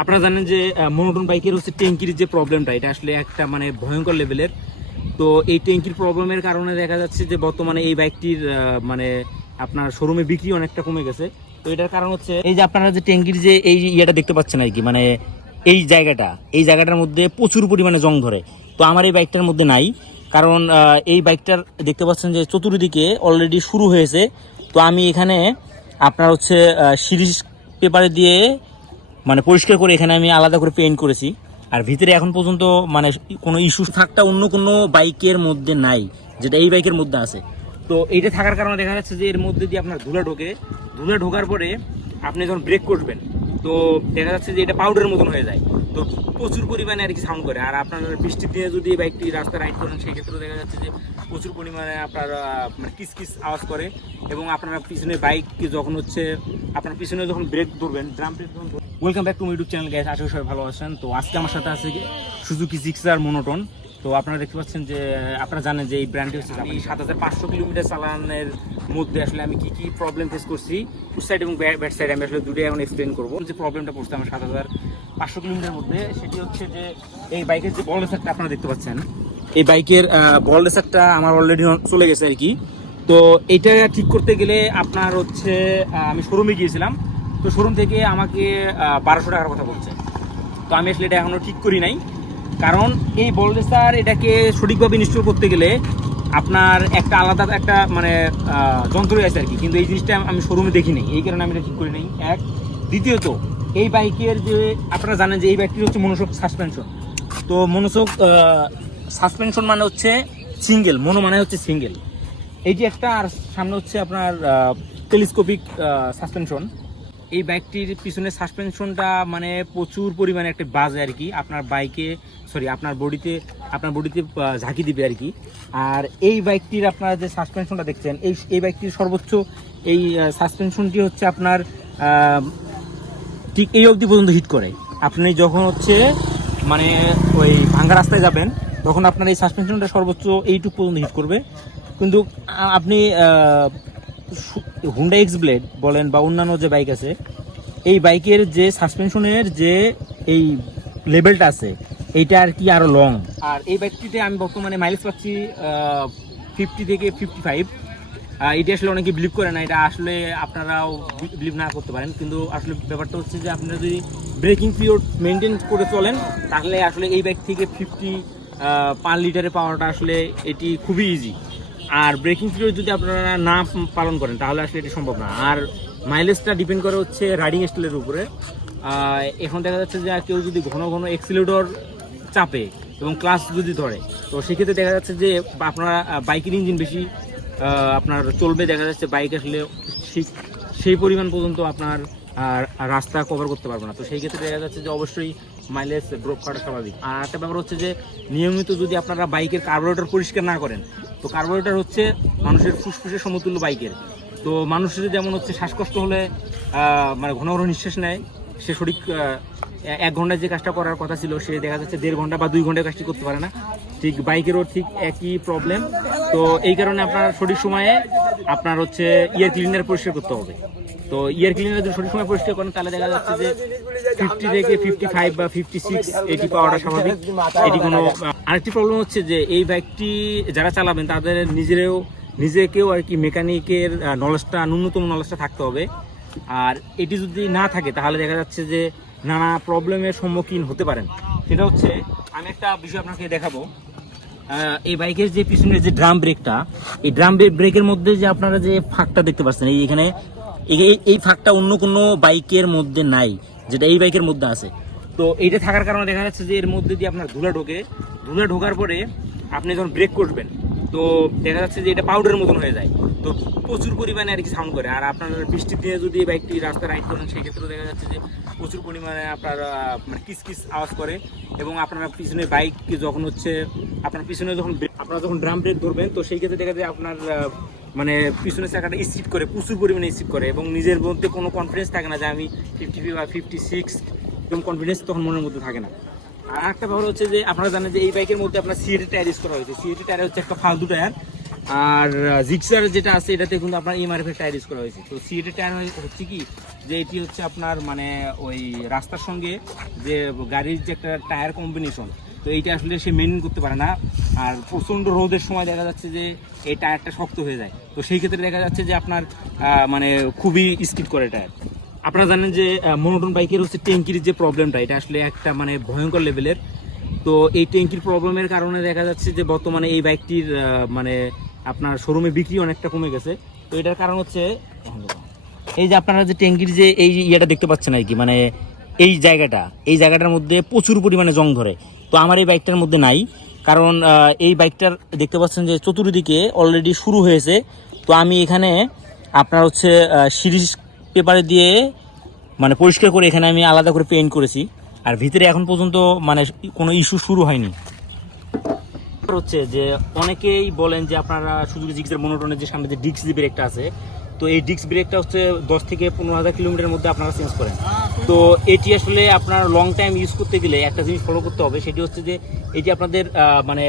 আপনারা জানেন যে মনোটন বাইকের হচ্ছে ট্যাঙ্কির যে প্রবলেমটা এটা আসলে একটা মানে ভয়ঙ্কর লেভেলের তো এই ট্যাঙ্কির প্রবলেমের কারণে দেখা যাচ্ছে যে, বর্তমানে এই বাইকটির মানে আপনার শোরুমে বিক্রি অনেকটা কমে গেছে। তো এটার কারণ হচ্ছে, এই যে আপনারা যে ট্যাঙ্কির যে এই ইয়েটা দেখতে পাচ্ছেন আর কি মানে এই জায়গাটা, এই জায়গাটার মধ্যে প্রচুর পরিমাণে জং ধরে। তো আমার এই বাইকটার মধ্যে নাই, কারণ এই বাইকটার দেখতে পাচ্ছেন যে, চতুর্দিকে অলরেডি শুরু হয়েছে। তো আমি এখানে আপনার হচ্ছে সিরিজ পেপারে দিয়ে মানে পরিষ্কার করে এখানে আমি আলাদা করে পেইন্ট করেছি। আর ভিতরে এখন পর্যন্ত মানে কোনো ইস্যু থাকটা অন্য কোনো বাইকের মধ্যে নাই, যেটা এই বাইকের মধ্যে আছে। তো এইটা থাকার কারণে দেখা যাচ্ছে যে এর মধ্যে দিয়ে আপনার ধুলা ঢোকে। ধুলা ঢোকার পরে আপনি যখন ব্রেক করবেন, তো দেখা যাচ্ছে যে এটা পাউডারের মতন হয়ে যায়। তো প্রচুর পরিমাণে আর কি সাউন্ড করে। আর আপনার বৃষ্টির দিনে যদি এই বাইকটি রাস্তা রাইড করেন সেই ক্ষেত্রে দেখা যাচ্ছে যে প্রচুর পরিমাণে আপনার মানে কিস কিস আওয়াজ করে। এবং আপনার পিছনে বাইককে যখন হচ্ছে, আপনার পিছনে যখন ব্রেক ধরবেন ড্রাম ব্রেক যখন welcome back to YouTube channel guys আশা সবাই ভালো আছেন। তো আজকে আমার সাথে আছে সুজুকি জিক্সার মনোটন তো আপনারা দেখতে পাচ্ছেন যে, আপনারা জানেন যে এই ব্র্যান্ডটি হচ্ছে আমি সাত হাজার পাঁচশো কিলোমিটার চালানোর মধ্যে আসলে আমি কি কি প্রবলেম ফেস করছি। ফুড সাইড এবং ব্যাক সাইড আমি আসলে দুটোই এখন এক্সপ্লেন করব। যে প্রবলেমটা পড়ছে আমার সাত হাজার পাঁচশো কিলোমিটার মধ্যে, সেটি হচ্ছে যে এই বাইকের যে বল রেসারটা আপনারা দেখতে পাচ্ছেন, এই বাইকের বল রেসারটা আমার অলরেডি চলে গেছে আর কি। তো এটা ঠিক করতে গেলে আপনার হচ্ছে আমি শোরুমে গিয়েছিলাম। তো শোরুম থেকে আমাকে বারোশো টাকার কথা বলছে। তো আমি আসলে এটা এখনও ঠিক করি নাই। কারণ এই বল রেসার এটাকে সঠিকভাবে ইনস্টল করতে গেলে আপনার একটা আলাদা একটা মানে যন্ত্রই আছে আর কি। কিন্তু এই জিনিসটা আমি শোরুমে দেখি নাই। এই কারণে আমি এটা ঠিক করি নাই। এক, দ্বিতীয়ত, এই বাইকের যে, আপনারা জানেন যে এই বাইকটির হচ্ছে মনোসক সাসপেনশন তো মনোসক সাসপেনশন মানে হচ্ছে সিঙ্গেল মনো মানে হচ্ছে সিঙ্গেল এই যে একটা, আর সামনে হচ্ছে আপনার টেলিস্কোপিক সাসপেনশন এই বাইকটির পিছনে সাসপেনশনটা মানে প্রচুর পরিমাণে একটা বাজে আর কি। আপনার বাইকে সরি আপনার বডিতে আপনার বডিতে ঝাঁকি দিবে আর কি। আর এই বাইকটির আপনারা যে সাসপেনশনটা দেখছেন, এই এই বাইকটির সর্বোচ্চ এই সাসপেনশনটি হচ্ছে আপনার ঠিক এই অবধি পর্যন্ত হিট করে। আপনি যখন হচ্ছে মানে ওই ভাঙ্গা রাস্তায় যাবেন, তখন আপনার এই সাসপেনশনটা সর্বোচ্চ এইটুক পর্যন্ত হিট করবে। কিন্তু আপনি হুন্ডা এক্স ব্লেড বলেন বা অন্যান্য যে বাইক আছে, এই বাইকের যে সাসপেনশনের যে এই লেভেলটা আছে, এইটা আর কি আরও লং আর এই বাইকটিতে আমি বর্তমানে মাইলেজ পাচ্ছি ফিফটি থেকে ফিফটি ফাইভ এটা আসলে অনেকে বিলিভ করে না, এটা আসলে আপনারাও বিলিভ না করতে পারেন। কিন্তু আসলে ব্যাপারটা হচ্ছে যে আপনারা যদি ব্রেকিং পিরিয়ড মেনটেন করে চলেন, তাহলে আসলে এই বাইক থেকে ফিফটি পার লিটারে পাওয়াটা আসলে এটি খুবই ইজি আর ব্রেকিং পিরিয়ড যদি আপনারা না পালন করেন, তাহলে আসলে এটি সম্ভব না। আর মাইলেজটা ডিপেন্ড করে হচ্ছে রাইডিং স্টাইলের উপরে। এখন দেখা যাচ্ছে যে কেউ যদি ঘন ঘন এক্সিলেটর চাপে এবং ক্লাস যদি ধরে, তো সেক্ষেত্রে দেখা যাচ্ছে যে আপনারা বাইকের ইঞ্জিন বেশি আপনার চলবে। দেখা যাচ্ছে বাইক আসলে সেই পরিমাণ পর্যন্ত আপনার রাস্তা কভার করতে পারবে না। তো সেই ক্ষেত্রে দেখা যাচ্ছে যে অবশ্যই মাইলেজ ড্রপ করা স্বাভাবিক। আর একটা ব্যাপার হচ্ছে যে, নিয়মিত যদি আপনারা বাইকের কার্বোরেটর পরিষ্কার না করেন তো কার্বোরেটার হচ্ছে মানুষের ফুসফুসের সমতুল্য বাইকের। তো মানুষের যেমন হচ্ছে শ্বাসকষ্ট হলে মানে ঘন ঘন নিঃশ্বাস নেয়, সে সঠিক এক ঘন্টায় যে কাজটা করার কথা ছিল, সে দেখা যাচ্ছে দেড় ঘণ্টা বা দুই ঘন্টায় কাজটি করতে পারে না। ঠিক বাইকেরও ঠিক একই প্রবলেম তো এই কারণে আপনার সঠিক সময়ে আপনার হচ্ছে ইয়ার ক্লিনার পরিষ্কার করতে হবে। তো ইয়ার ক্লিনার যদি সঠিক সময় পরিষ্কার করেন, তাহলে দেখা যাচ্ছে যে ফিফটি থেকে ফিফটি ফাইভ বা ফিফটি সিক্স এটি পাওয়াটা স্বাভাবিক। এটি কোনো, আরেকটি প্রবলেম হচ্ছে যে এই বাইকটি যারা চালাবেন, তাদের নিজেরাও, নিজেকেও আর কি মেকানিকের নলেজটা ন্যূনতম নলেজটা থাকতে হবে। আর এটি যদি না থাকে, তাহলে দেখা যাচ্ছে যে নানা প্রবলেমের সম্মুখীন হতে পারেন। সেটা হচ্ছে, আমি একটা বিষয় আপনাকে দেখাবো। এই বাইকের যে পিছনের যে ড্রাম ব্রেকটা এই ড্রাম ব্রেকের মধ্যে যে আপনারা যে ফাঁকটা দেখতে পাচ্ছেন, এই এখানে এই- ফাঁকটা অন্য কোনো বাইকের মধ্যে নাই, যেটা এই বাইকের মধ্যে আছে। তো এইটা থাকার কারণে দেখা যাচ্ছে যে এর মধ্যে দিয়ে আপনার ধুলা ঢোকে। ধুলা ঢোকার পরে আপনি যখন ব্রেক করবেন, তো দেখা যাচ্ছে যে এটা পাউডারের মতন হয়ে যায়। তো প্রচুর পরিমাণে আর কি সাউন্ড করে। আর আপনার বৃষ্টির দিনে যদি এই বাইকটি রাস্তা রাইড করেন সেই ক্ষেত্রে দেখা যাচ্ছে যে প্রচুর পরিমাণে আপনার মানে কিস কিস আওয়াজ করে এবং আপনার পিছনে বাইক যখন হচ্ছে, আপনার পিছনে যখন আপনারা যখন ড্রাম ব্রেক ধরবেন, তো সেই ক্ষেত্রে দেখা যায় আপনার মানে পিছনের চাকাটা স্পিড করে, প্রচুর পরিমাণে স্পিড করে এবং নিজের মধ্যে কোনো কনফিডেন্স থাকে না যে আমি ফিফটি বা ফিফটি সিক্স এবং কনফিডেন্স তখন মনের মধ্যে থাকে না। আর একটা ব্যাপার হচ্ছে যে, আপনারা জানেন যে এই বাইকের মধ্যে আপনার সিএটি টায়ার ইউজ করা হয়েছে। সিএটি টায়ার হচ্ছে একটা ফালতু টায়ার আর জিক্সার যেটা আছে, এটাতে কিন্তু আপনার এমআরএফ এর টায়ার ইউজ করা হয়েছে। তো সিএট টায়ার হচ্ছে কি, যে এটি হচ্ছে আপনার মানে ওই রাস্তার সঙ্গে যে গাড়ির যে একটা টায়ার কম্বিনেশন তো এইটা আসলে সে মেনটেন করতে পারে না। আর প্রচণ্ড রোদের সময় দেখা যাচ্ছে যে এই টায়ারটা শক্ত হয়ে যায়। তো সেই ক্ষেত্রে দেখা যাচ্ছে যে আপনার মানে খুবই স্কিড করে টায়ার আপনারা জানেন যে মনোটন বাইকের হচ্ছে ট্যাঙ্কির যে প্রবলেমটা এটা আসলে একটা মানে ভয়ঙ্কর লেভেলের তো এই ট্যাঙ্কির প্রবলেমের কারণে দেখা যাচ্ছে যে বর্তমানে এই বাইকটির মানে আপনার শোরুমে বিক্রি অনেকটা কমে গেছে। তো এটার কারণ হচ্ছে এই যে আপনারা যে ট্যাঙ্কির যে এই ইয়েটা দেখতে পাচ্ছেন আর কি মানে এই জায়গাটা, এই জায়গাটার মধ্যে প্রচুর পরিমাণে জং ধরে। তো আমার এই বাইকটার মধ্যে নাই, কারণ এই বাইকটার দেখতে পাচ্ছেন যে চতুর্দিকে অলরেডি শুরু হয়েছে। তো আমি এখানে আপনার হচ্ছে সিরিজ পেপারে দিয়ে মানে পরিষ্কার করে এখানে আমি আলাদা করে পেইন্ট করেছি। আর ভিতরে এখন পর্যন্ত মানে কোনো ইস্যু শুরু হয়নি। হচ্ছে যে অনেকেই বলেন যে আপনারা শুধু জিক্সের মনোটনের যে সামনে যে ডিক্স ব্রেকটা আছে, তো এই ডিক্স ব্রেকটা হচ্ছে দশ থেকে পনেরো হাজার কিলোমিটারের মধ্যে আপনারা চেঞ্জ করেন। তো এটি আসলে আপনার লং টাইম ইউজ করতে গেলে একটা জিনিস ফলো করতে হবে, সেটি হচ্ছে যে এটি আপনাদের মানে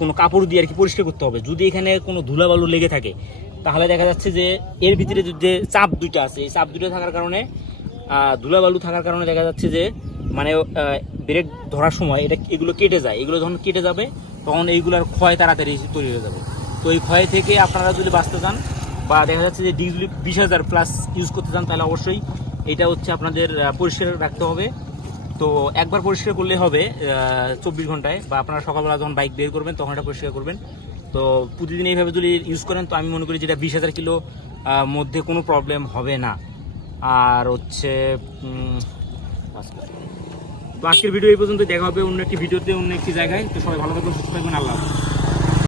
কোনো কাপড় দিয়ে আর কি পরিষ্কার করতে হবে। যদি এখানে কোনো ধুলাবালু লেগে থাকে, তাহলে দেখা যাচ্ছে যে এর ভিতরে যে চাপ দুটো আছে, এই চাপ দুটো থাকার কারণে ধুলাবালু থাকার কারণে দেখা যাচ্ছে যে মানে ব্রেক ধরার সময় এটা এগুলো কেটে যায়। এগুলো যখন কেটে যাবে, তখন এইগুলোর ক্ষয় তাড়াতাড়ি তৈরি হয়ে যাবে। তো এই ক্ষয় থেকে আপনারা যদি বাঁচতে চান বা দেখা যাচ্ছে যে ডিজলি বিশ হাজার প্লাস ইউজ করতে চান, তাহলে অবশ্যই এটা হচ্ছে আপনাদের পরিষ্কার রাখতে হবে। তো একবার পরিষ্কার করলে হবে চব্বিশ ঘন্টায় বা আপনারা সকালবেলা যখন বাইক বের করবেন, তখন এটা পরিষ্কার করবেন। তো প্রতিদিন এইভাবে যদি ইউজ করেন, তো আমি মনে করি যেটা বিশ হাজার কিলো মধ্যে কোনো প্রবলেম হবে না। আর হচ্ছে তো আজকের ভিডিও এই পর্যন্ত দেখা হবে অন্য একটি ভিডিওতে, অন্য একটি জায়গায়। তো সবাই ভালো থাকবেন সুস্থ থাকবেন আল্লাহ।